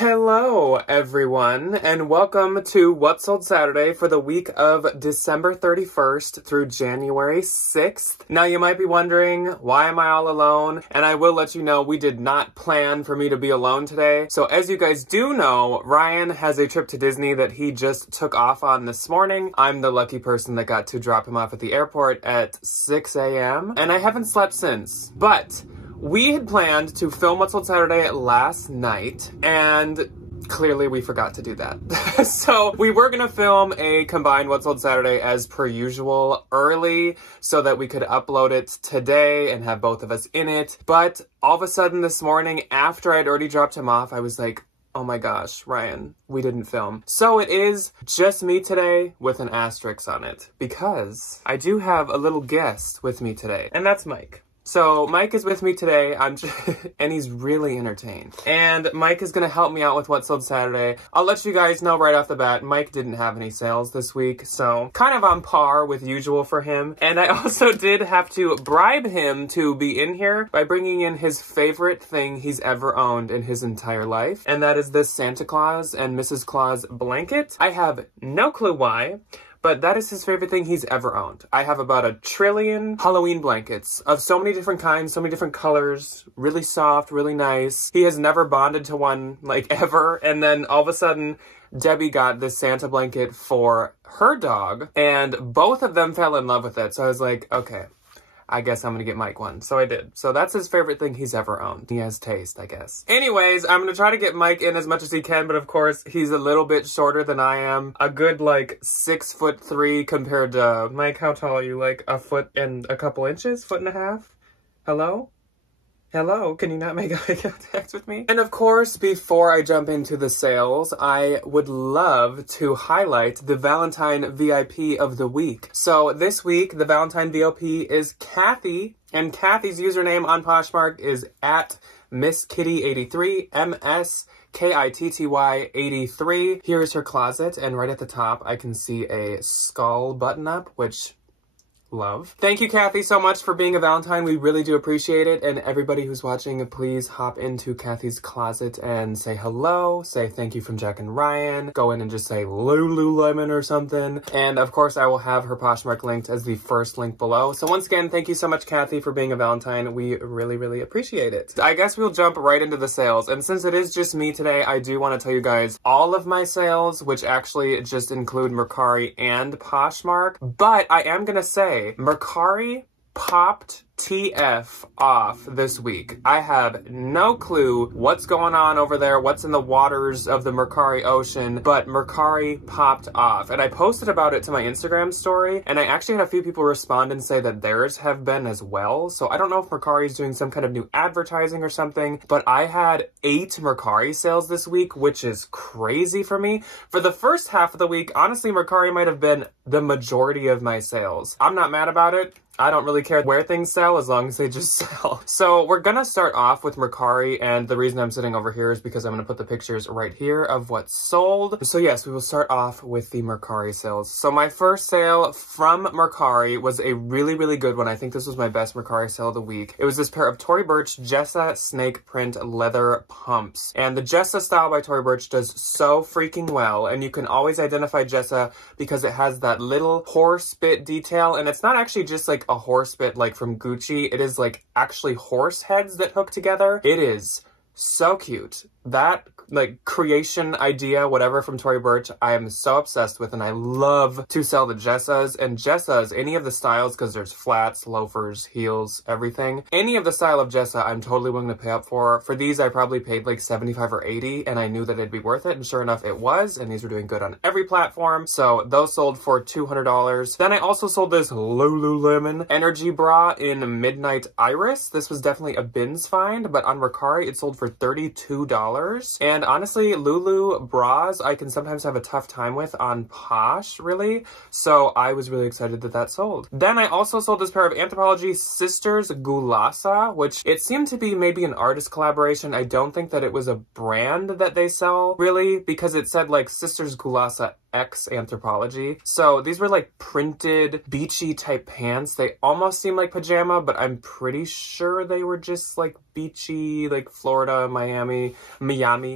Hello, everyone, and welcome to What Sold Saturday for the week of December 31st through January 6th. Now, you might be wondering, why am I all alone? And I will let you know we did not plan for me to be alone today. So as you guys do know, Ryan has a trip to Disney that he just took off on this morning. I'm the lucky person that got to drop him off at the airport at 6 a.m. and I haven't slept since. But we had planned to film What Sold Saturday last night, and clearly we forgot to do that. So we were gonna film a combined What Sold Saturday as per usual early so that we could upload it today and have both of us in it. But all of a sudden this morning, after I'd already dropped him off, I was like, oh my gosh, Ryan, we didn't film. So it is just me today with an asterisk on it because I do have a little guest with me today, and that's Mike. So Mike is with me today, and he's really entertained. And Mike is gonna help me out with What Sold Saturday. I'll let you guys know right off the bat, Mike didn't have any sales this week, so kind of on par with usual for him. And I also did have to bribe him to be in here by bringing in his favorite thing he's ever owned in his entire life, and that is this Santa Claus and Mrs. Claus blanket. I have no clue why, but that is his favorite thing he's ever owned. I have about 1 trillion Halloween blankets of so many different kinds, so many different colors, really soft, really nice. He has never bonded to one, like, ever. And then all of a sudden, Debbie got this Santa blanket for her dog, and both of them fell in love with it. So I was like, okay, I guess I'm gonna get Mike one. So I did. So that's his favorite thing he's ever owned. He has taste, I guess. Anyways, I'm gonna try to get Mike in as much as he can, but of course, he's a little bit shorter than I am. A good, like, 6'3" compared to... Mike, how tall are you? Like, a foot and a couple inches? Foot and a half? Hello? Hello, can you not make eye contact with me? And of course, before I jump into the sales, I would love to highlight the Valentine VIP of the week. So this week, the Valentine VIP is Kathy, and Kathy's username on Poshmark is at MissKitty83, MSKITTY83. Here's her closet, and right at the top, I can see a skull button up, which... love. Thank you, Kathy, so much for being a Valentine. We really do appreciate it. And everybody who's watching, please hop into Kathy's closet and say hello. Say thank you from Jack and Ryan. Go in and just say Lululemon or something. And of course, I will have her Poshmark linked as the first link below. So once again, thank you so much, Kathy, for being a Valentine. We really, really appreciate it. I guess we'll jump right into the sales. And since it is just me today, I do want to tell you guys all of my sales, which actually just include Mercari and Poshmark. But I am going to say, Mercari popped TF off this week. I have no clue what's going on over there, what's in the waters of the Mercari Ocean, but Mercari popped off. And I posted about it to my Instagram story, and I actually had a few people respond and say that theirs have been as well. So I don't know if Mercari is doing some kind of new advertising or something, but I had 8 Mercari sales this week, which is crazy for me. For the first half of the week, honestly, Mercari might have been the majority of my sales. I'm not mad about it. I don't really care where things sell as long as they just sell. So we're gonna start off with Mercari, and the reason I'm sitting over here is because I'm gonna put the pictures right here of what's sold. So yes, we will start off with the Mercari sales. So my first sale from Mercari was a really, really good one. I think this was my best Mercari sale of the week. It was this pair of Tory Burch Jessa snake print leather pumps. And the Jessa style by Tory Burch does so freaking well, and you can always identify Jessa because it has that little horse bit detail, and it's not actually just like a horse bit like from Gucci. It is like actually horse heads that hook together. It is so cute. That like creation idea, whatever, from Tory Burch, I am so obsessed with, and I love to sell the Jessas. And Jessas, any of the styles, because there's flats, loafers, heels, everything. Any of the style of Jessa, I'm totally willing to pay up for. For these, I probably paid like 75 or 80, and I knew that it'd be worth it, and sure enough, it was, and these were doing good on every platform. So those sold for $200. Then I also sold this Lululemon energy bra in Midnight Iris. This was definitely a bins find, but on Mercari, it sold for $32. And honestly, Lulu bras, I can sometimes have a tough time with on Posh, really. So I was really excited that that sold. Then I also sold this pair of Anthropologie Sisters Gulasa, which it seemed to be maybe an artist collaboration. I don't think that it was a brand that they sell, really, because it said like Sisters Gulasa X Anthropologie. So these were like printed beachy type pants. They almost seem like pajama, but I'm pretty sure they were just like beachy, like Florida, Miami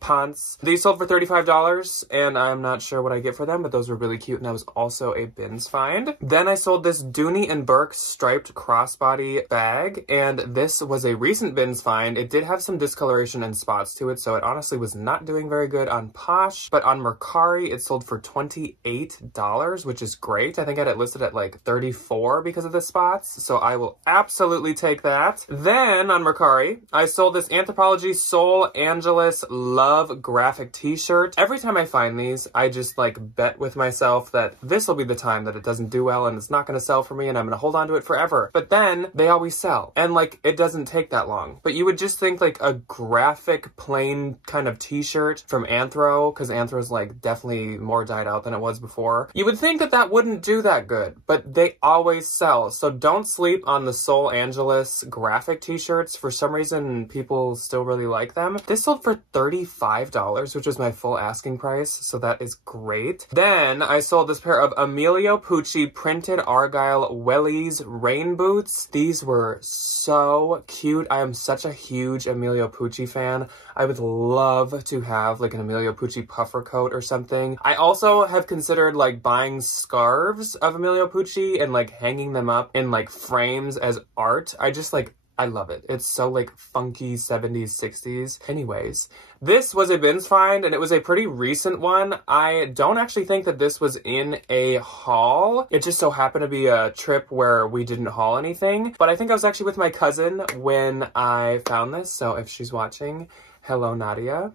pants. These sold for $35 and I'm not sure what I get for them, but those were really cute and that was also a bins find. Then I sold this Dooney and Burke striped crossbody bag and this was a recent bins find. It did have some discoloration and spots to it, so it honestly was not doing very good on Posh, but on Mercari it sold for $28, which is great. I think I had it listed at like $34 because of the spots, so I will absolutely take that. Then on Mercari, I sold this Anthropologie Sol Angeles Love graphic t-shirt. Every time I find these, I just like bet with myself that this will be the time that it doesn't do well and it's not going to sell for me and I'm going to hold on to it forever. But then they always sell and like it doesn't take that long. But you would just think like a graphic plain kind of t-shirt from Anthro, because Anthro's like definitely more died out than it was before. You would think that that wouldn't do that good, but they always sell. So don't sleep on the Sol Angeles graphic t-shirts. For some reason, people still really like them. This sold for $35, which was my full asking price, so that is great. Then I sold this pair of Emilio Pucci printed Argyle Wellies rain boots. These were so cute. I am such a huge Emilio Pucci fan. I would love to have like an Emilio Pucci puffer coat or something. I also have considered like buying scarves of Emilio Pucci and like hanging them up in like frames as art. I love it. It's so like funky 70s, 60s. Anyways, this was a bins find and it was a pretty recent one. I don't actually think that this was in a haul. It just so happened to be a trip where we didn't haul anything. But I think I was actually with my cousin when I found this. So if she's watching, hello, Nadia.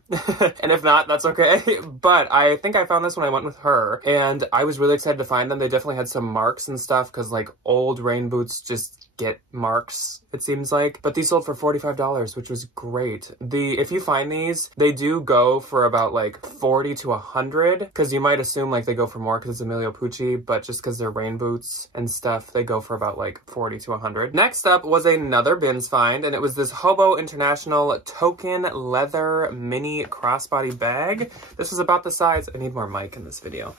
And if not, that's okay. But I think I found this when I went with her and I was really excited to find them. They definitely had some marks and stuff because like old rain boots just get marks, it seems like. But these sold for $45, which was great. If you find these, they do go for about like 40 to 100 because you might assume like they go for more because it's Emilio Pucci, but just because they're rain boots and stuff, they go for about like 40 to 100. Next up was another bins find and it was this Hobo International token leather mini crossbody bag. This was about the size, I need more mic in this video.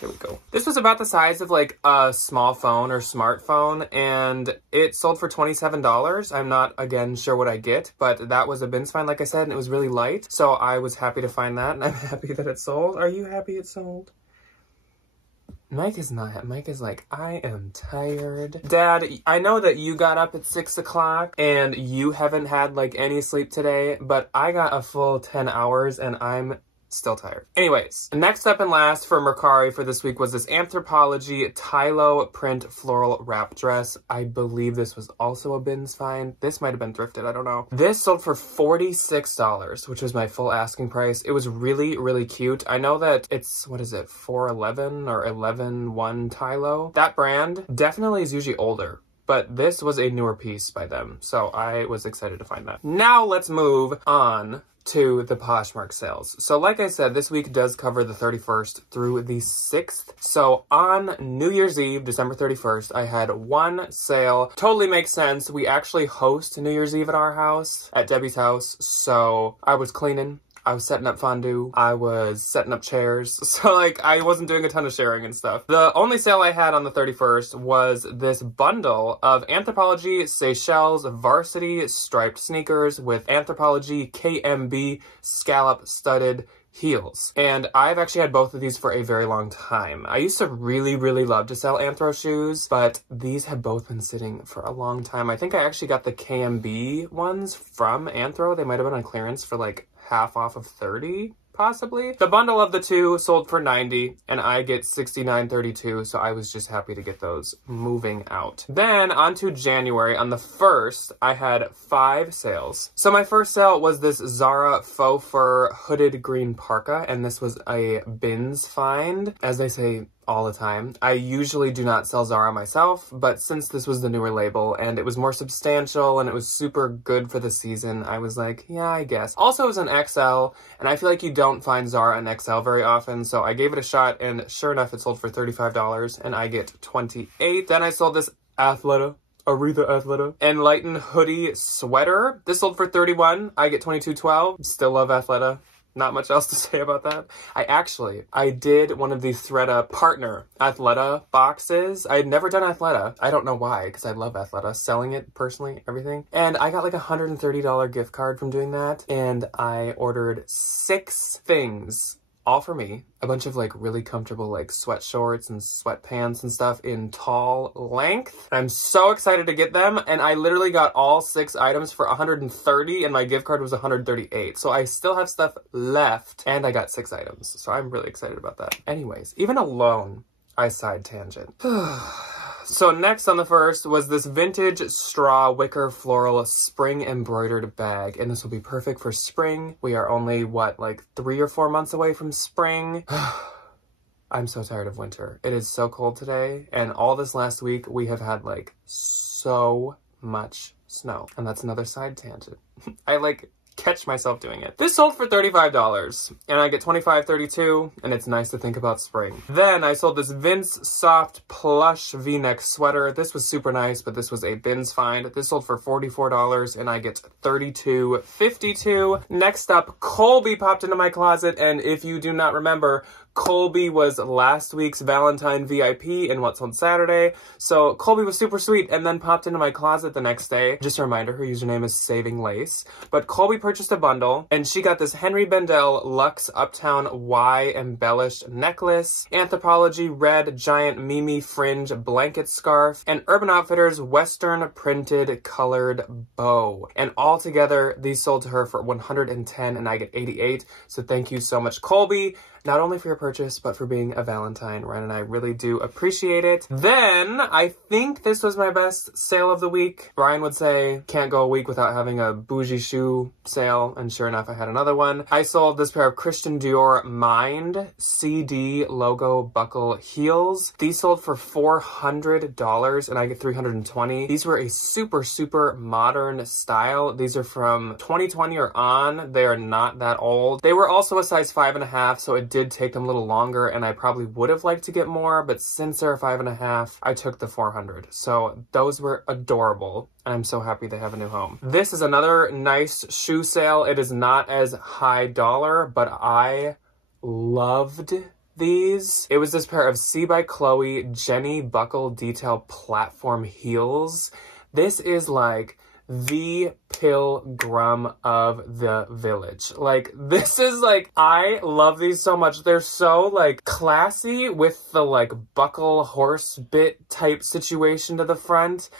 Here we go. This was about the size of like a small phone or smartphone and it sold for $27. I'm not, again, sure what I get, but that was a bins find, like I said, and it was really light. So I was happy to find that and I'm happy that it sold. Are you happy it sold? Mike is not. Mike is like, I am tired. Dad, I know that you got up at 6 o'clock and you haven't had like any sleep today, but I got a full 10 hours and I'm still tired. Anyways, next up and last for Mercari for this week was this Anthropologie Tylo print floral wrap dress. I believe this was also a bins find. This might have been thrifted, I don't know. This sold for $46, which was my full asking price. It was really, really cute. I know that it's, what is it, 411 or 11-1 Tylo. That brand definitely is usually older, but this was a newer piece by them, so I was excited to find that. Now let's move on to the Poshmark sales. So like I said, this week does cover the 31st through the 6th. So on New Year's Eve, December 31st, I had one sale. Totally makes sense. We actually host New Year's Eve at our house, at Debbie's house. So I was cleaning. I was setting up fondue. I was setting up chairs. So like I wasn't doing a ton of sharing and stuff. The only sale I had on the 31st was this bundle of Anthropologie Seychelles varsity striped sneakers with Anthropologie KMB scallop studded heels. And I've actually had both of these for a very long time. I used to really, really love to sell Anthro shoes, but these have both been sitting for a long time. I think I actually got the KMB ones from Anthro. They might have been on clearance for like half off of 30, possibly. The bundle of the two sold for $90 and I get $69.32, so I was just happy to get those moving out. Then on to January. On the 1st, I had 5 sales. So my first sale was this Zara faux fur hooded green parka, and this was a bins find, as they say all the time. I usually do not sell Zara myself, but since this was the newer label and it was more substantial and it was super good for the season, I was like, yeah, I guess. Also, it was an XL, and I feel like you don't find Zara in XL very often, so I gave it a shot, and sure enough, it sold for $35, and I get $28. Then I sold this Athleta, Aretha Athleta Enlighten hoodie sweater. This sold for $31. I get $22.12. Still love Athleta. Not much else to say about that. I did one of the Threada partner Athleta boxes. I had never done Athleta. I don't know why, because I love Athleta. Selling it personally, everything. And I got like a $130 gift card from doing that. And I ordered 6 things. All for me. A bunch of like really comfortable like sweat shorts and sweatpants and stuff in tall length. I'm so excited to get them, and I literally got all 6 items for $130 and my gift card was $138. So I still have stuff left and I got 6 items. So I'm really excited about that. Anyways, even alone, I side tangent. So next on the first was this vintage straw wicker floral spring embroidered bag. And this will be perfect for spring. We are only, what, like 3 or 4 months away from spring? I'm so tired of winter. It is so cold today. And all this last week, we have had like so much snow. And that's another side tangent. I like catch myself doing it. This sold for $35 and I get $25.32, and it's nice to think about spring. Then I sold this Vince soft plush v-neck sweater. This was super nice, but this was a bins find. This sold for $44 and I get $32.52. Next up, Colby popped into my closet, and if you do not remember, Colby was last week's Valentine VIP in What's on Saturday. So Colby was super sweet and then popped into my closet the next day. Just a reminder, her username is Saving Lace. But Colby purchased a bundle and she got this Henry Bendel Luxe Uptown Y embellished necklace, Anthropologie red giant Mimi fringe blanket scarf, and Urban Outfitters Western printed colored bow. And all together, these sold to her for $110 and I get 88. So thank you so much, Colby. Not only for your purchase, but for being a Valentine. Ryan and I really do appreciate it. Then, I think this was my best sale of the week. Ryan would say, can't go a week without having a bougie shoe sale. And sure enough, I had another one. I sold this pair of Christian Dior Mind CD logo buckle heels. These sold for $400 and I get $320. These were a super, super modern style. These are from 2020 or on. They are not that old. They were also a size 5.5, so it did take them a little longer, and I probably would have liked to get more, but since they're 5.5, I took the 400. So those were adorable, and I'm so happy they have a new home. This is another nice shoe sale. It is not as high dollar, but I loved these. It was this pair of C by Chloe Jenny buckle detail platform heels. This is like the pilgrim of the village. Like, this is like, I love these so much. They're so like classy with the like buckle horse bit type situation to the front,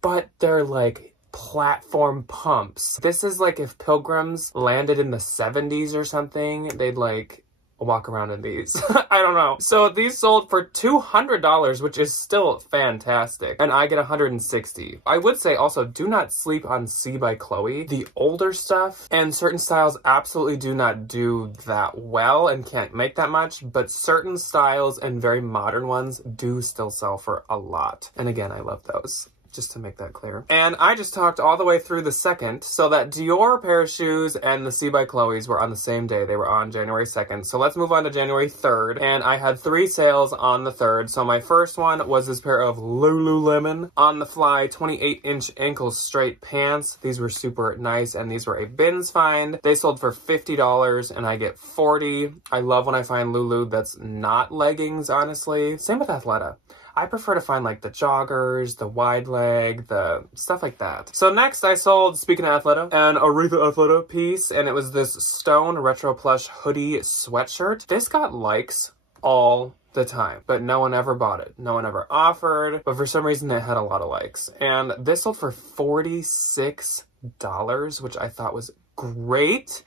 but they're like platform pumps. This is like if pilgrims landed in the 70s or something, they'd like walk around in these. I don't know. So these sold for $200, which is still fantastic. And I get $160. I would say also, do not sleep on C by Chloe. The older stuff and certain styles absolutely do not do that well and can't make that much, but certain styles and very modern ones do still sell for a lot. And again, I love those. Just to make that clear. And I just talked all the way through the second, so that Dior pair of shoes and the C by Chloe's were on the same day. They were on January 2nd. So let's move on to January 3rd. And I had 3 sales on the 3rd. So my first one was this pair of Lululemon On the Fly 28-inch ankle straight pants. These were super nice, and these were a bins find. They sold for $50 and I get $40. I love when I find Lulu that's not leggings, honestly. Same with Athleta. I prefer to find like the joggers, the wide leg, the stuff like that. So next I sold, speaking of Athleta, an Aretha Athleta piece, and it was this stone retro plush hoodie sweatshirt. This got likes all the time, but no one ever bought it. No one ever offered, but for some reason it had a lot of likes. And this sold for $46, which I thought was great.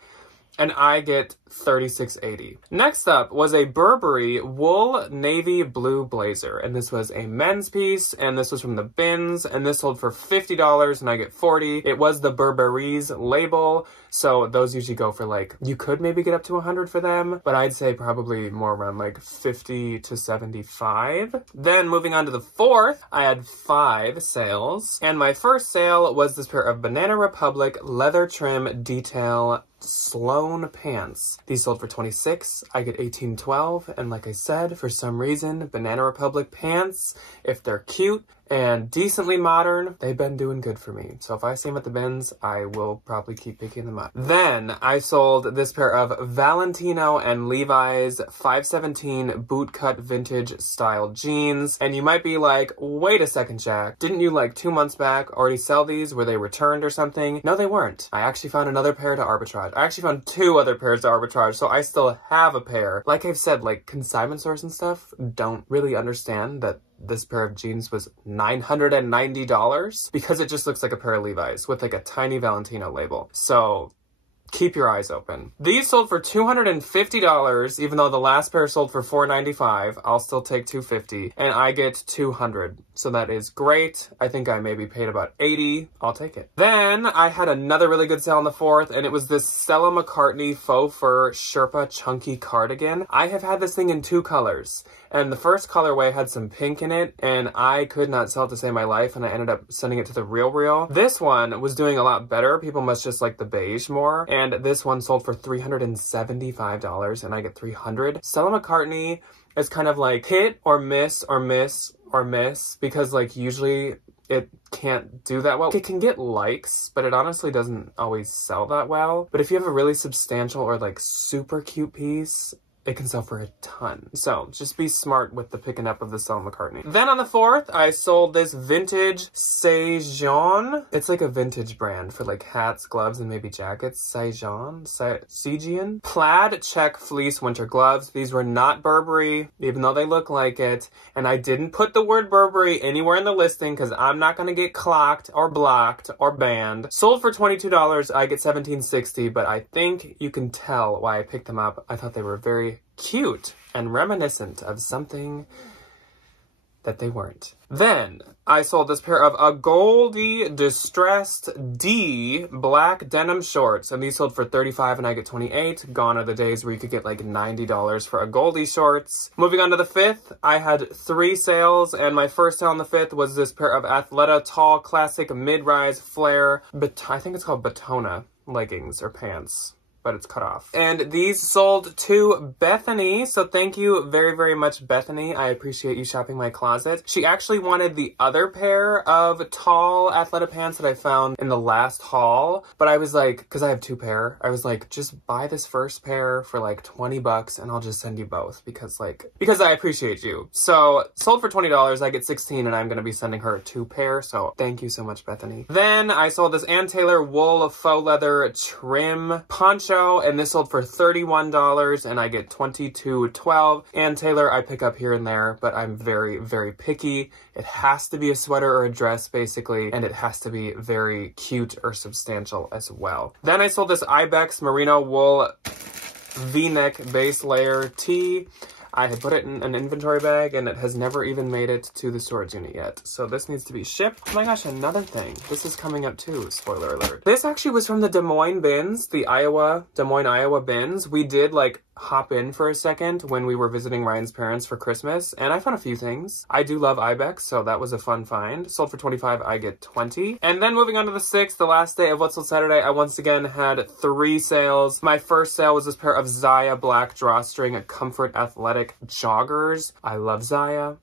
And I get $36.80. Next up was a Burberry wool navy blue blazer. And this was a men's piece, and this was from the bins, and this sold for $50 and I get $40. It was the Burberry's label, so those usually go for like, you could maybe get up to $100 for them, but I'd say probably more around like $50 to $75. Then moving on to the 4th, I had 5 sales. And my first sale was this pair of Banana Republic leather trim detail Sloan pants. These sold for $26. I get $18.12. And like I said, for some reason, Banana Republic pants, if they're cute and decently modern, they've been doing good for me. So if I see them at the bins, I will probably keep picking them up. Then I sold this pair of Valentino and Levi's 517 bootcut vintage style jeans. And you might be like, wait a second, Jack. Didn't you like 2 months back already sell these? Were they returned or something? No, they weren't. I actually found another pair to arbitrage. I actually found 2 other pairs to arbitrage, so I still have a pair. Like I've said, like consignment stores and stuff don't really understand that this pair of jeans was $990 because it just looks like a pair of Levi's with like a tiny Valentino label. So keep your eyes open. These sold for $250, even though the last pair sold for $495. I'll still take $250, and I get $200. So that is great. I think I maybe paid about $80. I'll take it. Then I had another really good sale on the 4th, and it was this Stella McCartney faux fur Sherpa chunky cardigan. I have had this thing in 2 colors. And the first colorway had some pink in it, and I could not sell it to save my life, and I ended up sending it to the Real. This one was doing a lot better. People must just like the beige more. And this one sold for $375, and I get $300. Stella McCartney is kind of like hit or miss or miss or miss, because like usually it can't do that well. It can get likes, but it honestly doesn't always sell that well. But if you have a really substantial or like super cute piece, it can sell for a ton. So just be smart with the picking up of the Stella McCartney. Then on the 4th, I sold this vintage Sejan. It's like a vintage brand for like hats, gloves, and maybe jackets. Sejan. Plaid check fleece winter gloves. These were not Burberry, even though they look like it. And I didn't put the word Burberry anywhere in the listing because I'm not going to get clocked or blocked or banned. Sold for $22. I get $17.60, but I think you can tell why I picked them up. I thought they were very cute and reminiscent of something that they weren't. Then I sold this pair of a Goldie Distressed D black denim shorts, and these sold for $35 and I get $28. Gone are the days where you could get like $90 for a Goldie shorts. Moving on to the 5th, I had 3 sales, and my first sale on the 5th was this pair of Athleta tall classic mid-rise flare, I think it's called Batona leggings or pants, but it's cut off. And these sold to Bethany, so thank you very, very much, Bethany. I appreciate you shopping my closet. She actually wanted the other pair of tall Athleta pants that I found in the last haul, but I was like, because I have 2 pair, I was like, just buy this first pair for like $20 and I'll just send you both because I appreciate you. So sold for $20, I get $16, and I'm gonna be sending her 2 pair, so thank you so much, Bethany. Then I sold this Ann Taylor wool faux leather trim poncho, and this sold for $31, and I get $22.12. And Taylor I pick up here and there, but I'm very, very picky. It has to be a sweater or a dress, basically, and it has to be very cute or substantial as well. Then I sold this Ibex merino wool V-neck base layer tee. I had put it in an inventory bag, and it has never even made it to the storage unit yet. So this needs to be shipped. Oh my gosh, another thing. This is coming up too, spoiler alert. This actually was from the Des Moines bins, the Des Moines, Iowa bins. We did like hop in for a second when we were visiting Ryan's parents for Christmas, and I found a few things. I do love Ibex, so that was a fun find. Sold for $25, I get $20. And then moving on to the 6th, the last day of What's Sold Saturday, I once again had 3 sales. My first sale was this pair of Zaya black drawstring comfort athletic joggers. I love Zaya.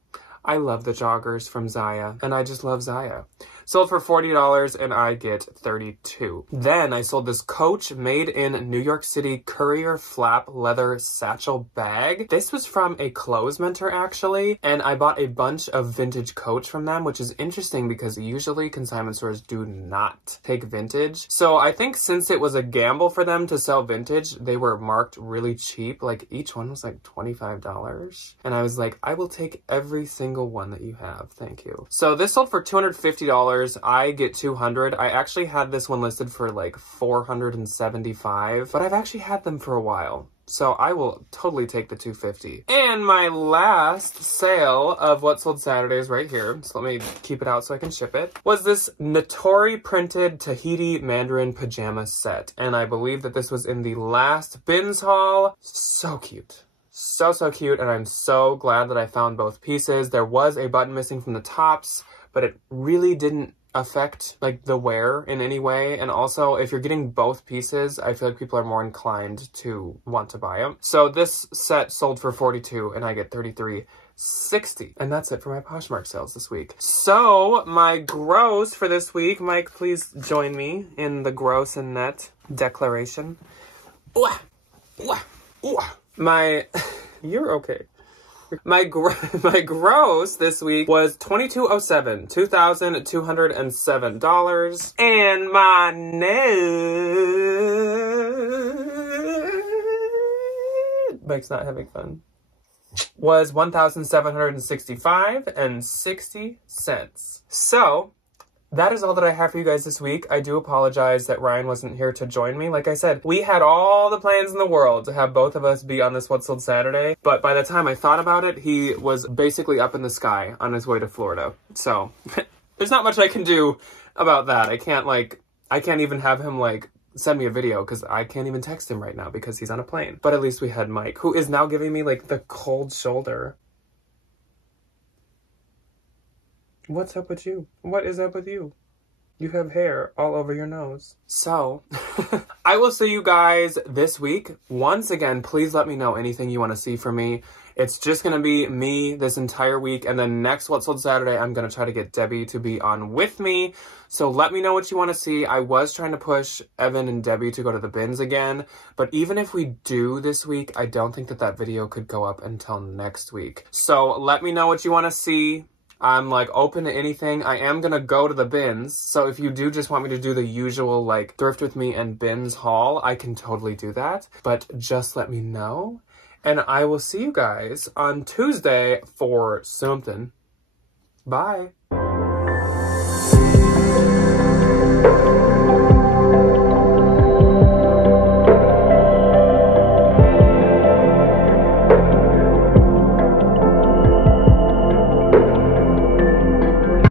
I love the joggers from Zaya, and I just love Zaya. Sold for $40, and I get $32. Then I sold this Coach made in New York City courier flap leather satchel bag. This was from a clothes mentor actually, and I bought a bunch of vintage Coach from them, which is interesting because usually consignment stores do not take vintage. So I think since it was a gamble for them to sell vintage, they were marked really cheap. Like each one was like $25. And I was like, I will take every single one that you have. Thank you. So this sold for $250. I get $200. I actually had this one listed for like $475, but I've actually had them for a while. So I will totally take the $250. And my last sale of What Sold Saturdays right here, so let me keep it out so I can ship it, was this Natori printed Tahiti Mandarin pajama set. And I believe that this was in the last bins haul. So cute. So cute, and I'm so glad that I found both pieces. There was a button missing from the tops, but it really didn't affect like the wear in any way. And also, if you're getting both pieces, I feel like people are more inclined to want to buy them. So this set sold for $42 and I get $33.60. And that's it for my Poshmark sales this week. So my gross for this week, Mike, please join me in the gross and net declaration. You're okay. My gross this week was $2,207, $2,207. And my net, Mike's not having fun, was $1,765.60. So that is all that I have for you guys this week. I do apologize that Ryan wasn't here to join me. Like I said, we had all the plans in the world to have both of us be on this What Sold Saturday, but by the time I thought about it, he was basically up in the sky on his way to Florida. So there's not much I can do about that. I can't even have him like send me a video because I can't even text him right now because he's on a plane. But at least we had Mike, who is now giving me like the cold shoulder. What's up with you? What is up with you? You have hair all over your nose. So, I will see you guys this week. Once again, please let me know anything you want to see from me. It's just going to be me this entire week. And then next What Sold Saturday, I'm going to try to get Debbie to be on with me. So let me know what you want to see. I was trying to push Evan and Debbie to go to the bins again. But even if we do this week, I don't think that video could go up until next week. So let me know what you want to see. I'm like open to anything. I am gonna go to the bins. So if you do just want me to do the usual like thrift with me and bins haul, I can totally do that. But just let me know. And I will see you guys on Tuesday for something. Bye.